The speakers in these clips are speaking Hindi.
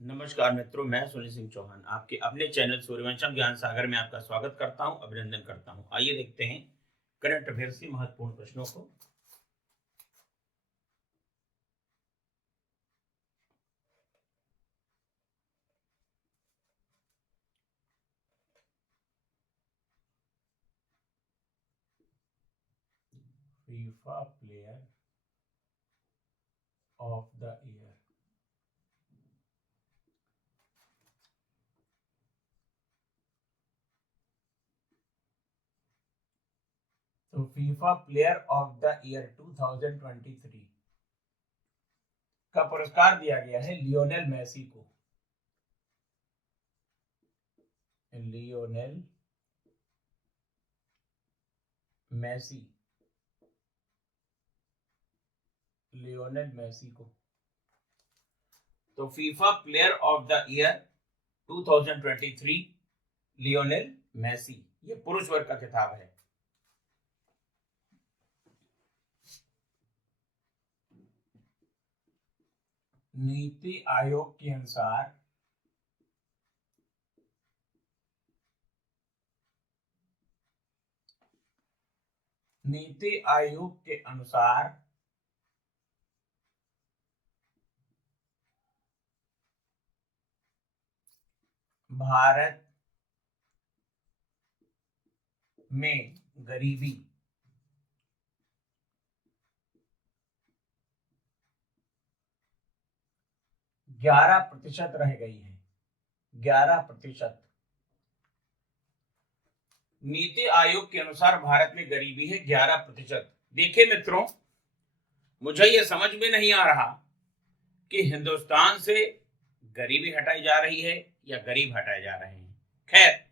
नमस्कार मित्रों, मैं सुनील सिंह चौहान आपके अपने चैनल सूर्यवंशम ज्ञान सागर में आपका स्वागत करता हूं, अभिनंदन करता हूं। आइए देखते हैं करंट अफेयर से महत्वपूर्ण प्रश्नों को। FIFA player of the year. तो FIFA player of the year 2023 का पुरस्कार दिया गया है लियोनेल मेसी को। लियोनेल मेसी लियोनेल मेसी को। तो FIFA player of the year 2023 Lionel Messi, ये पुरुष वर्ग का खिताब है। नीति आयोग के अनुसार भारत में गरीबी 11% रह गई है। 11%। नीति आयोग के अनुसार भारत में गरीबी है 11%। देखिए मित्रों, मुझे यह समझ में नहीं आ रहा कि हिंदुस्तान से गरीबी हटाई जा रही है या गरीब हटाए जा रहे हैं। खैर,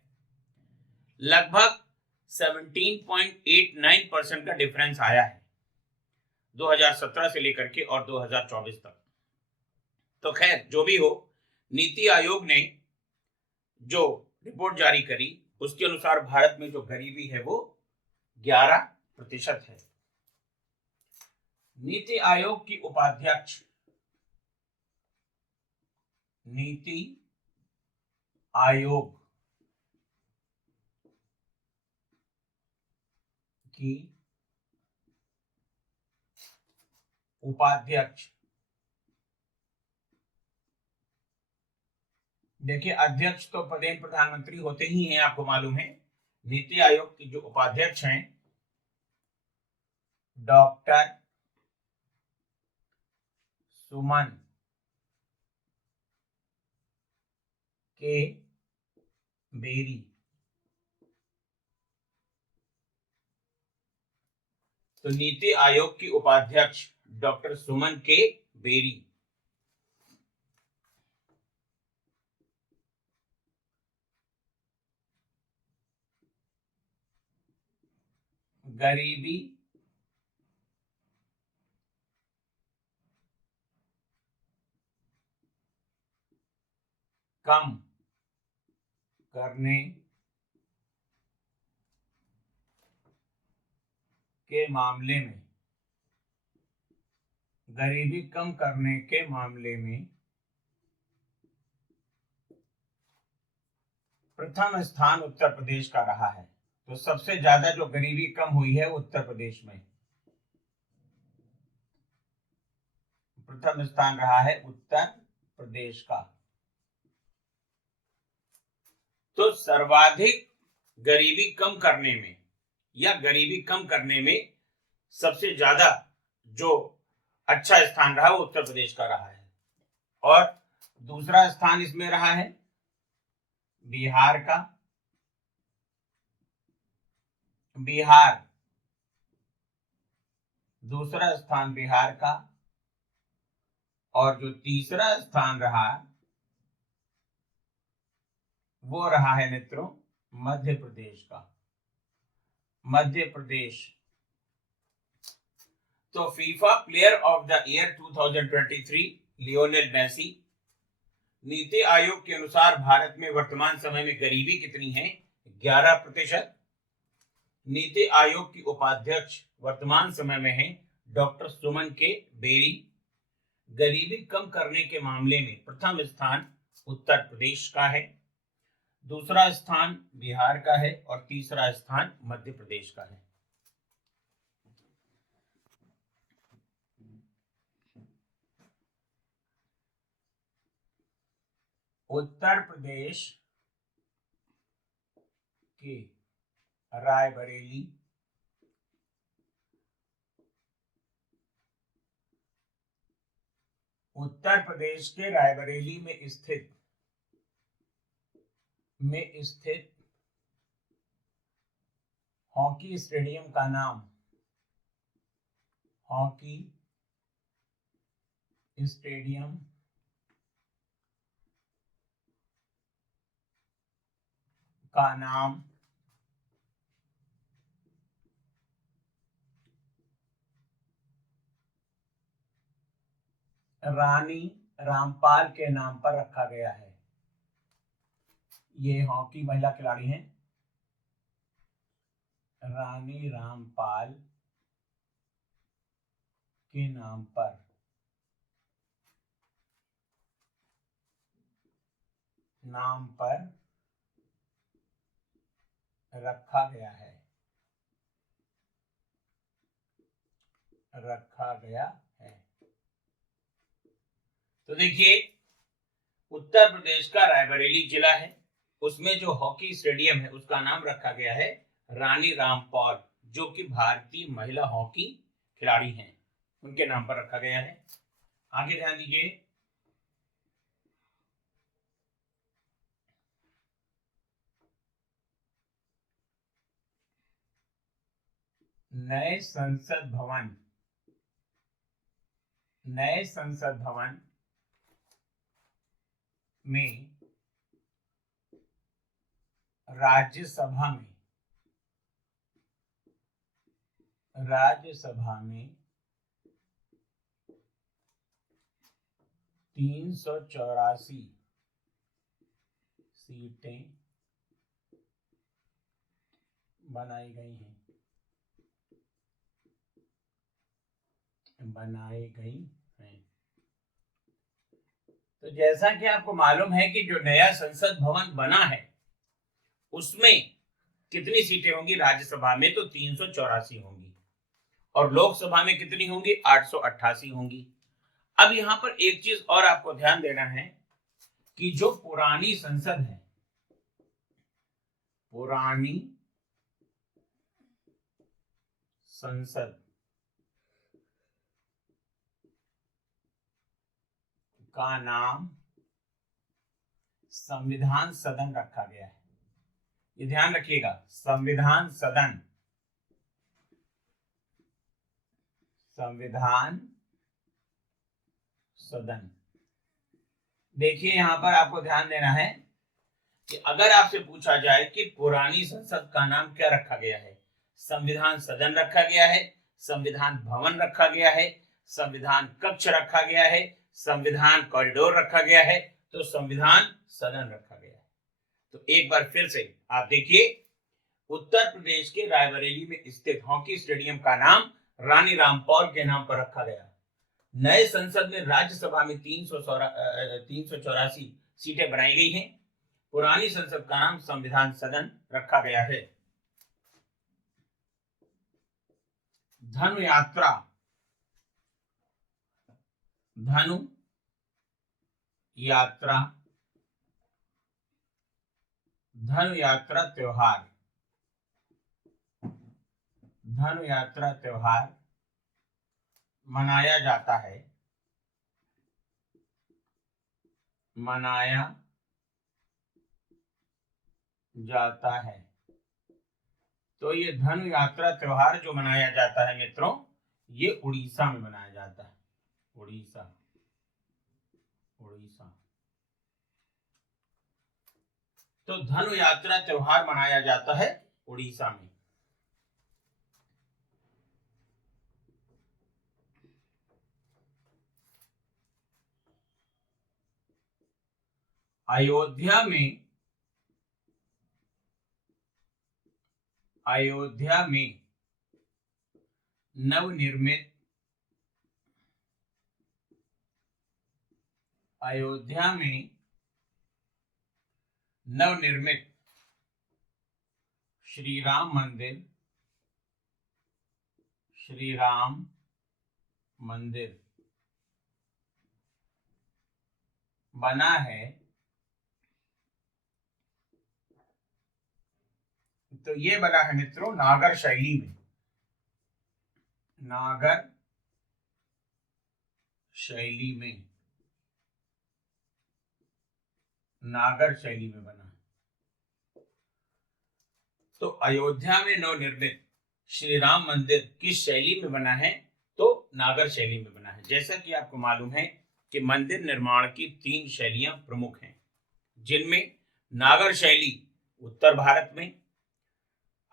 लगभग 17.89% का डिफरेंस आया है 2017 से लेकर के और 2024 तक। तो खैर, जो भी हो, नीति आयोग ने जो रिपोर्ट जारी करी उसके अनुसार भारत में जो गरीबी है वो 11% है। नीति आयोग की उपाध्यक्ष नीति आयोग की उपाध्यक्ष, देखिए अध्यक्ष तो पदेन प्रधानमंत्री होते ही हैं, आपको मालूम है। नीति आयोग की जो उपाध्यक्ष हैं डॉक्टर सुमन के बेरी। तो नीति आयोग की उपाध्यक्ष डॉक्टर सुमन के बेरी गरीबी कम करने के मामले में प्रथम स्थान उत्तर प्रदेश का रहा है। तो सबसे ज्यादा जो गरीबी कम हुई है उत्तर प्रदेश में प्रथम स्थान रहा है उत्तर प्रदेश का। तो सर्वाधिक गरीबी कम करने में या गरीबी कम करने में सबसे ज्यादा जो अच्छा स्थान रहा वो उत्तर प्रदेश का रहा है। और दूसरा स्थान इसमें रहा है बिहार का। दूसरा स्थान बिहार का। और जो तीसरा स्थान रहा वो रहा है मित्रों मध्य प्रदेश का। मध्य प्रदेश। तो FIFA player of the year 2023 Lionel Messi. NITI Aayog के अनुसार भारत में वर्तमान समय में गरीबी कितनी है? 11%। नीति आयोग की उपाध्यक्ष वर्तमान समय में है डॉक्टर सुमन के बेरी। गरीबी कम करने के मामले में प्रथम स्थान उत्तर प्रदेश का है, दूसरा स्थान बिहार का है और तीसरा स्थान मध्य प्रदेश का है। उत्तर प्रदेश के रायबरेली, उत्तर प्रदेश के रायबरेली में स्थित हॉकी स्टेडियम का नाम हॉकी स्टेडियम का नाम रानी रामपाल के नाम पर रखा गया है। ये हॉकी महिला खिलाड़ी हैं, रानी रामपाल के नाम पर रखा गया है। तो देखिए, उत्तर प्रदेश का रायबरेली जिला है, उसमें जो हॉकी स्टेडियम है उसका नाम रखा गया है रानी रामपाल, जो कि भारतीय महिला हॉकी खिलाड़ी हैं, उनके नाम पर रखा गया है। आगे ध्यान दीजिए, नए संसद भवन में राज्यसभा में 384 सीटें बनाई गई हैं। तो जैसा कि आपको मालूम है कि जो नया संसद भवन बना है उसमें कितनी सीटें होंगी? राज्यसभा में तो 384 होंगी और लोकसभा में कितनी होंगी? 888 होंगी। अब यहां पर एक चीज और आपको ध्यान देना है कि जो पुरानी संसद है, पुरानी संसद का नाम संविधान सदन रखा गया है। ये ध्यान रखिएगा, संविधान सदन देखिए, यहां पर आपको ध्यान देना है कि अगर आपसे पूछा जाए कि पुरानी संसद का नाम क्या रखा गया है, संविधान सदन रखा गया है, संविधान भवन रखा गया है, संविधान कक्ष रखा गया है, संविधान कॉरिडोर रखा गया है, तो संविधान सदन रखा गया है। तो एक बार फिर से आप देखिए, उत्तर प्रदेश के रायबरेली में स्थित हॉकी स्टेडियम का नाम रानी रामपाल के नाम पर रखा गया। नए संसद में राज्यसभा में 384 सीटें बनाई गई हैं। पुरानी संसद का नाम संविधान सदन रखा गया है। धनु यात्रा त्योहार मनाया जाता है। तो ये धनु यात्रा त्योहार जो मनाया जाता है मित्रों, ये उड़ीसा में मनाया जाता है। उड़ीसा तो धनु यात्रा त्योहार मनाया जाता है उड़ीसा में। अयोध्या में नवनिर्मित अयोध्या में नवनिर्मित श्री राम मंदिर बना है, तो ये बना है मित्रों नागर शैली में। नागर शैली में, नागर शैली में बना है। तो अयोध्या में नवनिर्मित श्री राम मंदिर किस शैली में बना है? तो नागर शैली में बना है। जैसा कि आपको मालूम है कि मंदिर निर्माण की 3 शैलियां प्रमुख हैं, जिनमें नागर शैली उत्तर भारत में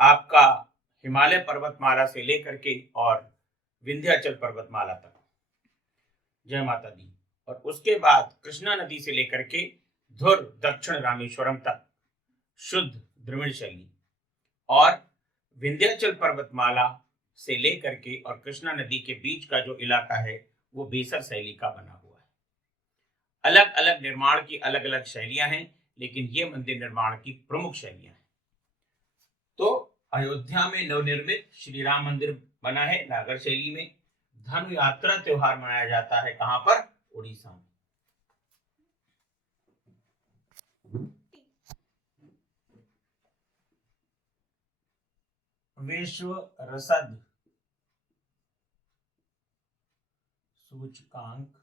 आपका हिमालय पर्वतमाला से लेकर के और विंध्याचल पर्वतमाला तक, जय माता दी, और उसके बाद कृष्णा नदी से लेकर के धुर दक्षिण रामेश्वरम तक शुद्ध द्रविड़ शैली, और विंध्याचल पर्वतमाला से लेकर के और कृष्णा नदी के बीच का जो इलाका है वो बेसर शैली का बना हुआ है। अलग अलग निर्माण की अलग अलग शैलियां हैं, लेकिन ये मंदिर निर्माण की प्रमुख शैलियां हैं। तो अयोध्या में नवनिर्मित श्री राम मंदिर बना है नागर शैली में। धनु यात्रा त्योहार मनाया जाता है कहां पर? उड़ीसा में। विश्व रसद सूचकांक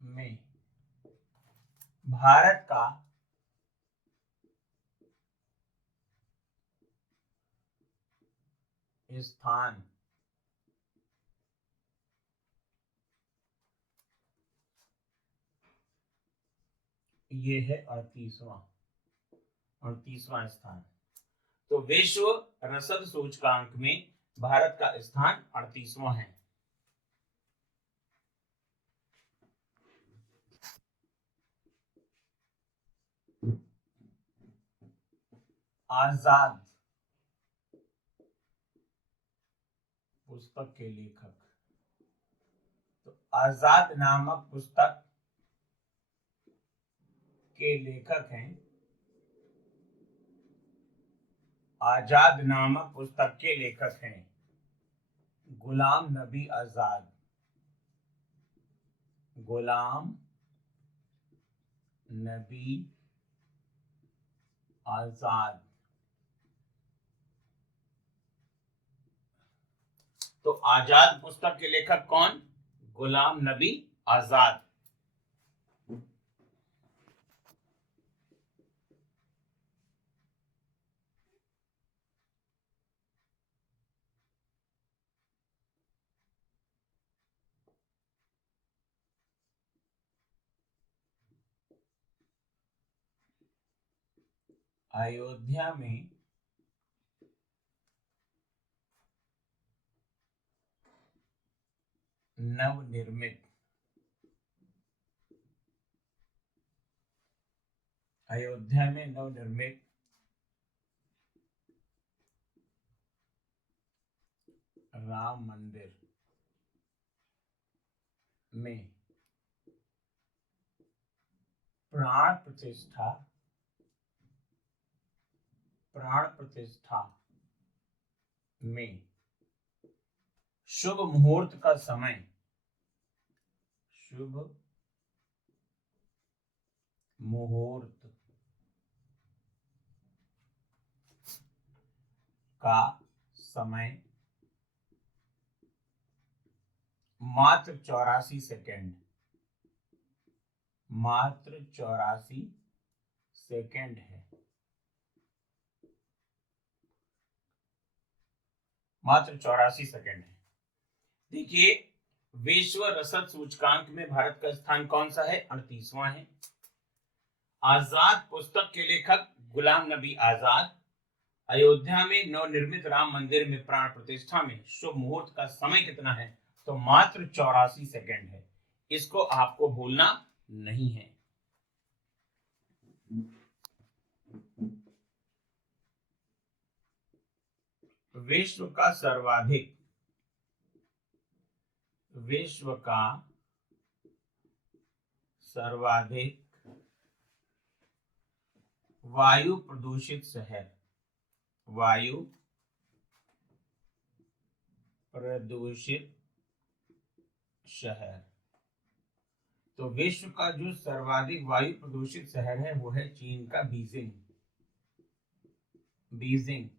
में भारत का स्थान ये है 38वां स्थान। तो विश्व रसद सूचकांक में भारत का स्थान 38वां है। आजाद पुस्तक के लेखक, तो आजाद नामक पुस्तक के लेखक हैं, आजाद नामक पुस्तक के लेखक हैं गुलाम नबी आजाद। गुलाम नबी आजाद। तो आजाद पुस्तक के लेखक कौन? गुलाम नबी आजाद। अयोध्या में नवनिर्मित राम मंदिर में प्राण प्रतिष्ठा में शुभ मुहूर्त का समय, शुभ मुहूर्त का समय मात्र 84 सेकेंड, मात्र 84 सेकेंड है। मात्र 84 सेकेंड है। देखिए विश्व रसद सूचकांक में भारत का स्थान कौन सा है? 38वां है। आजाद पुस्तक के लेखक गुलाम नबी आजाद। अयोध्या में नवनिर्मित राम मंदिर में प्राण प्रतिष्ठा में शुभ मुहूर्त का समय कितना है? तो मात्र 84 सेकेंड है। इसको आपको भूलना नहीं है। विश्व का सर्वाधिक वायु प्रदूषित शहर, वायु प्रदूषित शहर। तो विश्व का जो सर्वाधिक वायु प्रदूषित शहर है वो है चीन का बीजिंग।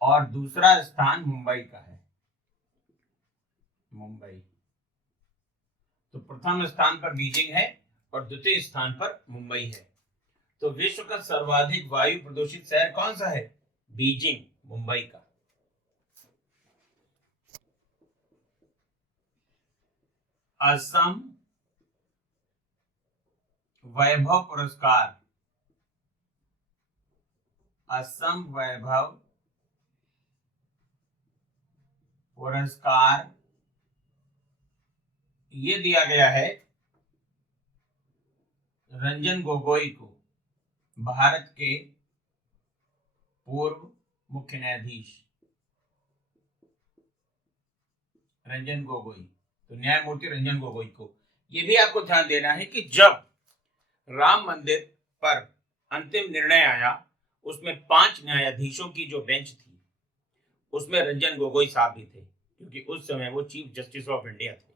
और दूसरा स्थान मुंबई का है, मुंबई। तो प्रथम स्थान पर बीजिंग है और द्वितीय स्थान पर मुंबई है। तो विश्व का सर्वाधिक वायु प्रदूषित शहर कौन सा है? बीजिंग, मुंबई का। असम वैभव पुरस्कार, असम वैभव पुरस्कार ये दिया गया है रंजन गोगोई को, भारत के पूर्व मुख्य न्यायाधीश रंजन गोगोई। तो न्यायमूर्ति रंजन गोगोई को। यह भी आपको ध्यान देना है कि जब राम मंदिर पर अंतिम निर्णय आया उसमें 5 न्यायाधीशों की जो बेंच थी उसमें रंजन गोगोई साहब भी थे, क्योंकि उस समय वो चीफ जस्टिस ऑफ इंडिया थे।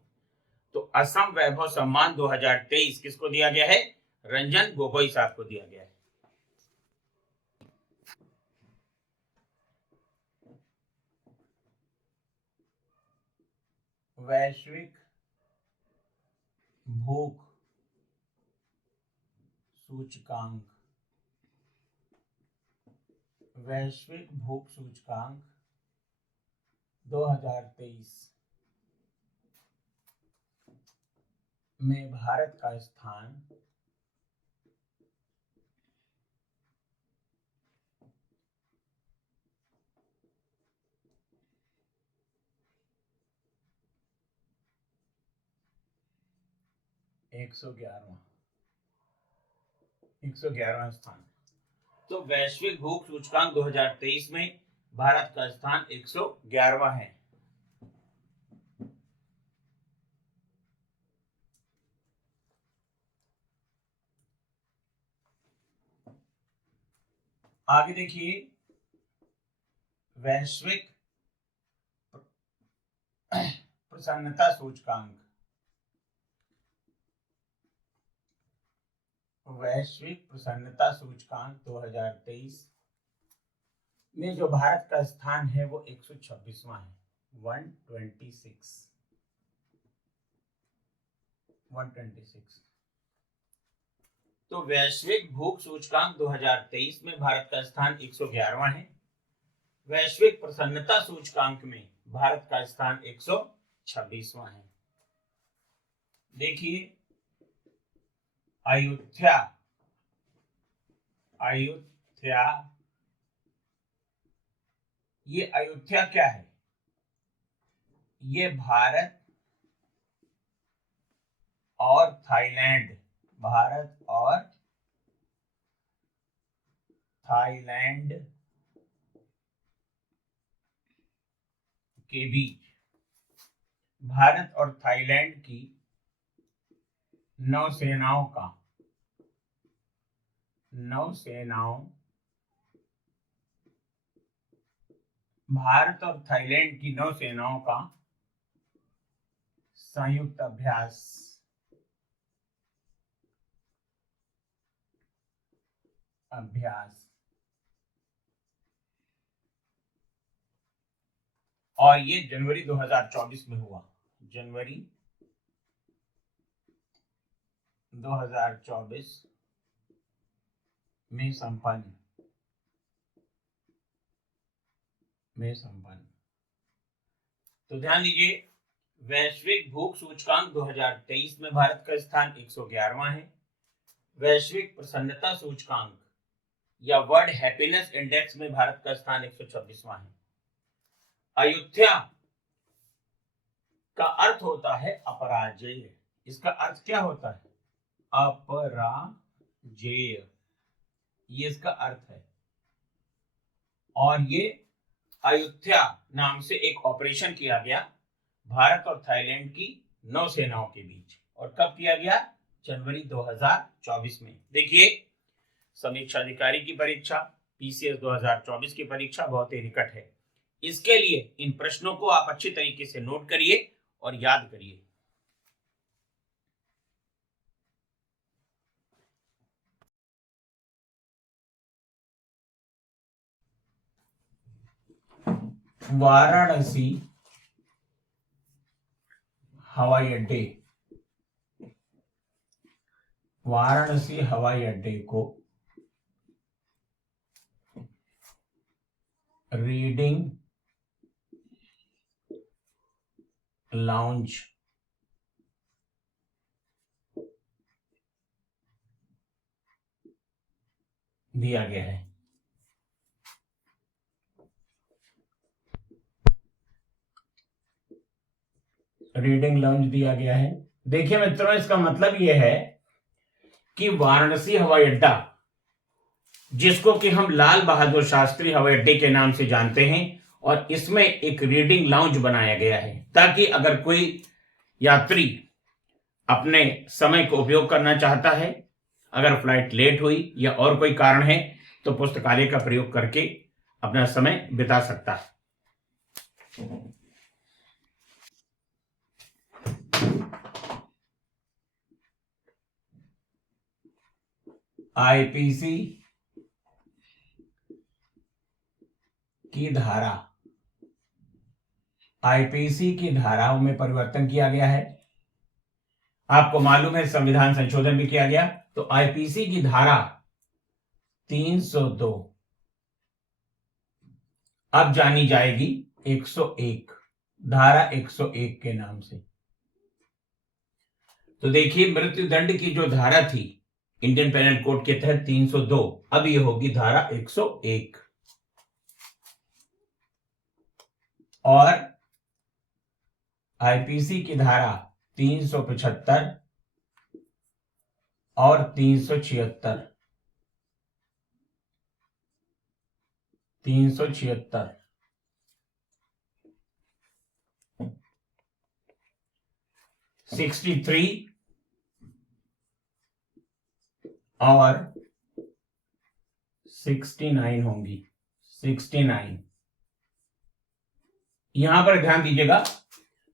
तो असम वैभव सम्मान 2023 किसको दिया गया है? रंजन गोगोई साहब को दिया गया है। वैश्विक भूख सूचकांक, वैश्विक भूख सूचकांक 2023 में भारत का स्थान 111वां स्थान। तो वैश्विक भूख सूचकांक 2023 में भारत का स्थान 111वां है। आगे देखिए, वैश्विक प्रसन्नता सूचकांक, वैश्विक प्रसन्नता सूचकांक 2023 में जो भारत का स्थान है वो 126वां है, 126। तो वैश्विक भूख सूचकांक 2023 में भारत का स्थान 111वां है। वैश्विक प्रसन्नता सूचकांक में भारत का स्थान 126वां है। देखिए, अयोध्या ये अयोध्या क्या है? ये भारत और थाईलैंड के बीच, भारत और थाईलैंड की भारत और थाईलैंड की नौसेनाओं का संयुक्त अभ्यास और ये जनवरी 2024 में हुआ, जनवरी 2024 में संपन्न। तो ध्यान दीजिए, वैश्विक भूख सूचकांक 2023 में भारत का स्थान 111वां है। वैश्विक प्रसन्नता सूचकांक या वर्ल्ड हैप्पीनेस इंडेक्स में भारत का स्थान 126वां है। अयोध्या का अर्थ होता है अपराजेय। इसका अर्थ क्या होता है? अपराजेय, ये इसका अर्थ है। और ये अयोध्या नाम से एक ऑपरेशन किया गया भारत और थाईलैंड की नौसेनाओं के बीच। और कब किया गया? जनवरी 2024 में। देखिए, समीक्षा अधिकारी की परीक्षा, पीसीएस 2024 की परीक्षा बहुत ही निकट है। इसके लिए इन प्रश्नों को आप अच्छी तरीके से नोट करिए और याद करिए। वाराणसी हवाई अड्डे, वाराणसी हवाई अड्डे को रीडिंग लाउंज दिया गया है। रीडिंग लाउंज दिया गया है। देखिए मित्रों, इसका मतलब यह है कि वाराणसी हवाई अड्डा, जिसको कि हम लाल बहादुर शास्त्री हवाई अड्डे के नाम से जानते हैं, और इसमें एक रीडिंग लाउंज बनाया गया है ताकि अगर कोई यात्री अपने समय को उपयोग करना चाहता है, अगर फ्लाइट लेट हुई या और कोई कारण है, तो पुस्तकालय का प्रयोग करके अपना समय बिता सकता है। आईपीसी की धारा, आईपीसी की धाराओं में परिवर्तन किया गया है। आपको मालूम है संविधान संशोधन भी किया गया, तो आईपीसी की धारा 302 अब जानी जाएगी 101, धारा 101 के नाम से। तो देखिए, मृत्युदंड की जो धारा थी इंडियन पेनल कोड के तहत 302, अब ये होगी धारा 101। और आईपीसी की धारा 375 और 376, 376 63 और 69 होंगी। 69 यहां पर ध्यान दीजिएगा।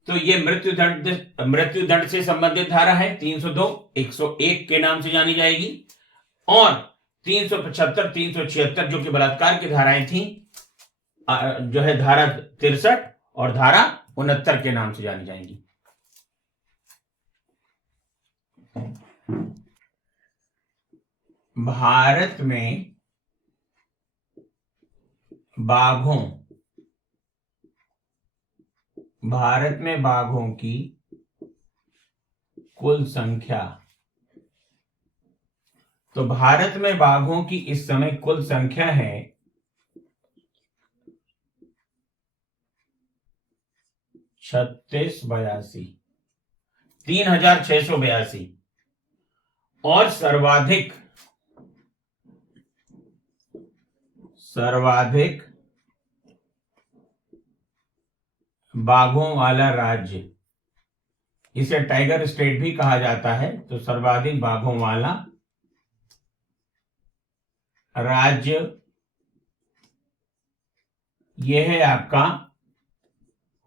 तो ये मृत्युदंड से संबंधित धारा है 302, 101 के नाम से जानी जाएगी। और 375, 376 जो कि बलात्कार की धाराएं थी, जो है धारा 63 और धारा 69 के नाम से जानी जाएंगी। भारत में बाघों की कुल संख्या, तो भारत में बाघों की इस समय कुल संख्या है 3682, 3682। और सर्वाधिक बाघों वाला राज्य, इसे टाइगर स्टेट भी कहा जाता है, तो सर्वाधिक बाघों वाला राज्य यह है आपका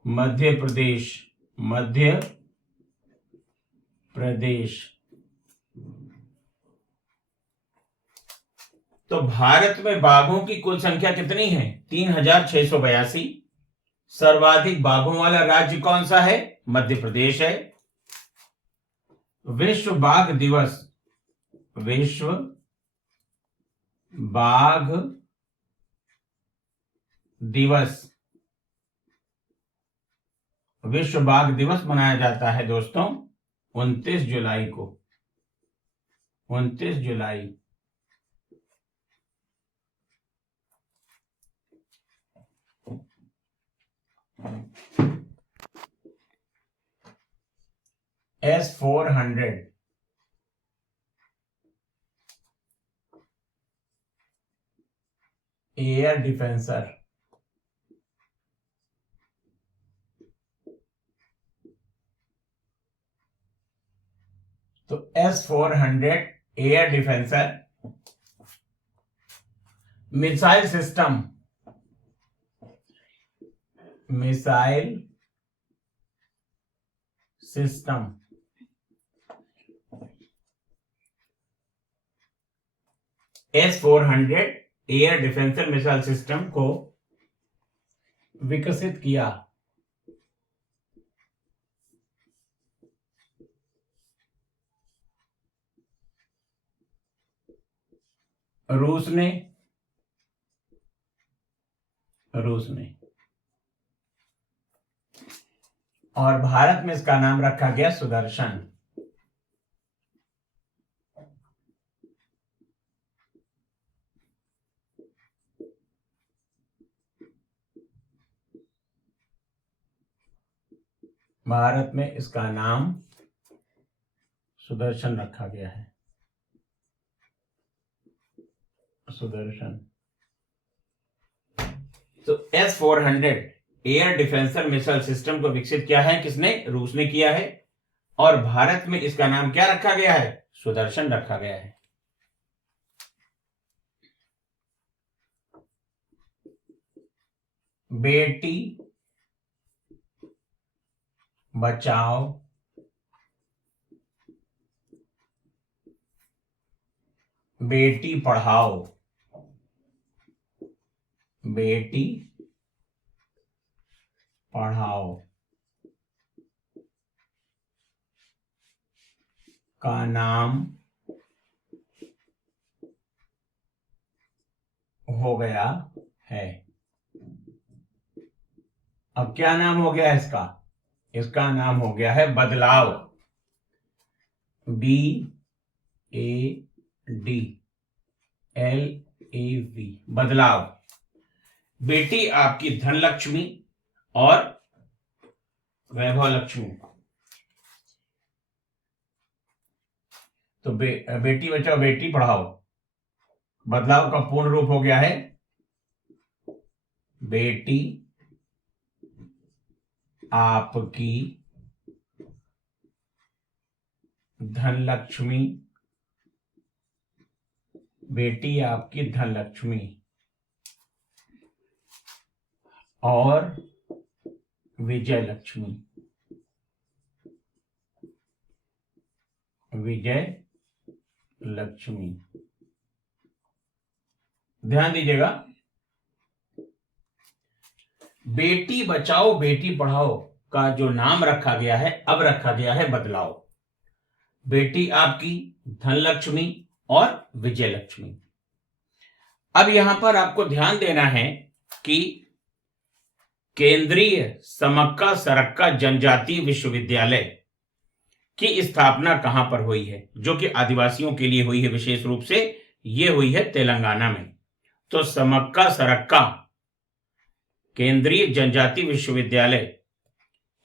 मध्य प्रदेश। तो भारत में बाघों की कुल संख्या कितनी है? 3682। सर्वाधिक बाघों वाला राज्य कौन सा है? मध्य प्रदेश है। विश्व बाघ दिवस विश्व बाघ दिवस मनाया जाता है दोस्तों 29 जुलाई को। 29 जुलाई। S-400 A air defencer. तो S-400 air defencer missile system, missile system S-400 air defencer missile system को विकसित किया रूस ने और भारत में इसका नाम रखा गया सुदर्शन। भारत में इसका नाम सुदर्शन रखा गया है, सुदर्शन। तो S-400 air defencer missile system को विकसित किया है किसने? रूस ने किया है। और भारत में इसका नाम क्या रखा गया है? सुदर्शन रखा गया है। बेटी बचाओ बेटी पढ़ाओ, बेटी पढ़ाओ का नाम हो गया है। अब क्या नाम हो गया है इसका? इसका नाम हो गया है बदलाव, BADLAV, बदलाव। बेटी आपकी धन लक्ष्मी और वैभव लक्ष्मी। तो बेटी बचाओ बेटी पढ़ाओ, बदलाव का पूर्ण रूप हो गया है बेटी आपकी धन लक्ष्मी, बेटी आपकी धन लक्ष्मी और विजय लक्ष्मी, विजय लक्ष्मी। ध्यान दीजिएगा, बेटी बचाओ बेटी पढ़ाओ का जो नाम रखा गया है अब रखा गया है बदलाव। बेटी आपकी धन लक्ष्मी और विजय लक्ष्मी। अब यहां पर आपको ध्यान देना है कि केंद्रीय समक्का सरक्का जनजातीय विश्वविद्यालय की स्थापना कहां पर हुई है, जो कि आदिवासियों के लिए हुई है। विशेष रूप से यह हुई है तेलंगाना में। तो समक्का सरक्का केंद्रीय जनजातीय विश्वविद्यालय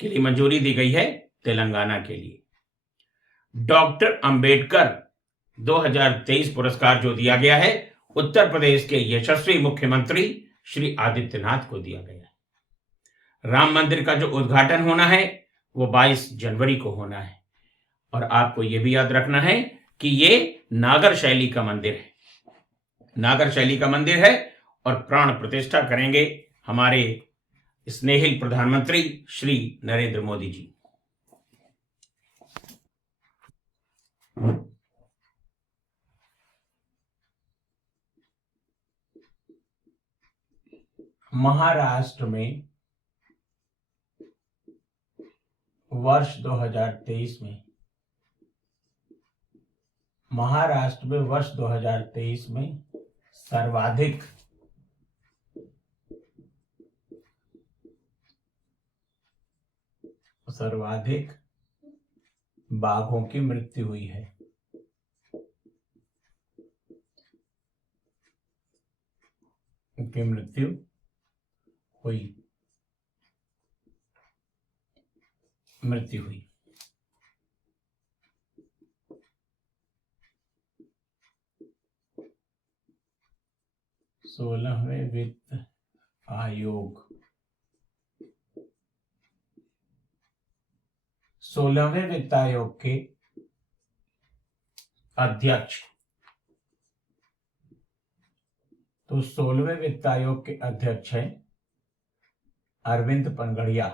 के लिए मंजूरी दी गई है तेलंगाना के लिए। डॉक्टर अंबेडकर 2023 पुरस्कार जो दिया गया है उत्तर प्रदेश के यशस्वी मुख्यमंत्री श्री आदित्यनाथ को दिया गया है। राम मंदिर का जो उद्घाटन होना है वो 22 जनवरी को होना है। और आपको यह भी याद रखना है कि ये नागर शैली का मंदिर है, नागर शैली का मंदिर है। और प्राण प्रतिष्ठा करेंगे हमारे स्नेहिल प्रधानमंत्री श्री नरेंद्र मोदी जी। महाराष्ट्र में वर्ष 2023 में, महाराष्ट्र में वर्ष 2023 में सर्वाधिक बाघों की मृत्यु हुई है। उनकी मृत्यु हुई। 16वें वित्त आयोग, 16वें वित्त आयोग के अध्यक्ष, तो 16वें वित्त आयोग के अध्यक्ष हैं अरविंद पनगड़िया।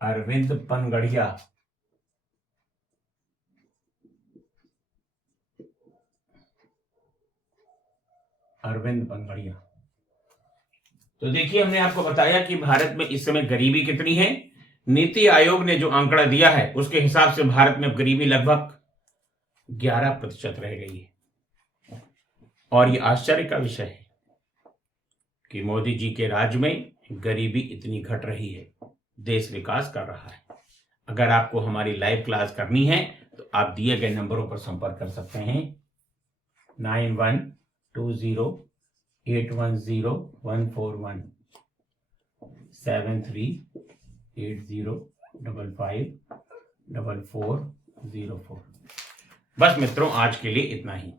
अरविंद पनगड़िया अरविंद पनगड़िया। तो देखिए, हमने आपको बताया कि भारत में इस समय गरीबी कितनी है। नीति आयोग ने जो आंकड़ा दिया है उसके हिसाब से भारत में गरीबी लगभग 11% रह गई है। और ये आश्चर्य का विषय है कि मोदी जी के राज में गरीबी इतनी घट रही है, देश विकास कर रहा है। अगर आपको हमारी लाइव क्लास करनी है तो आप दिए गए नंबरों पर संपर्क कर सकते हैं 9120810141 7380554404। बस मित्रों, आज के लिए इतना ही।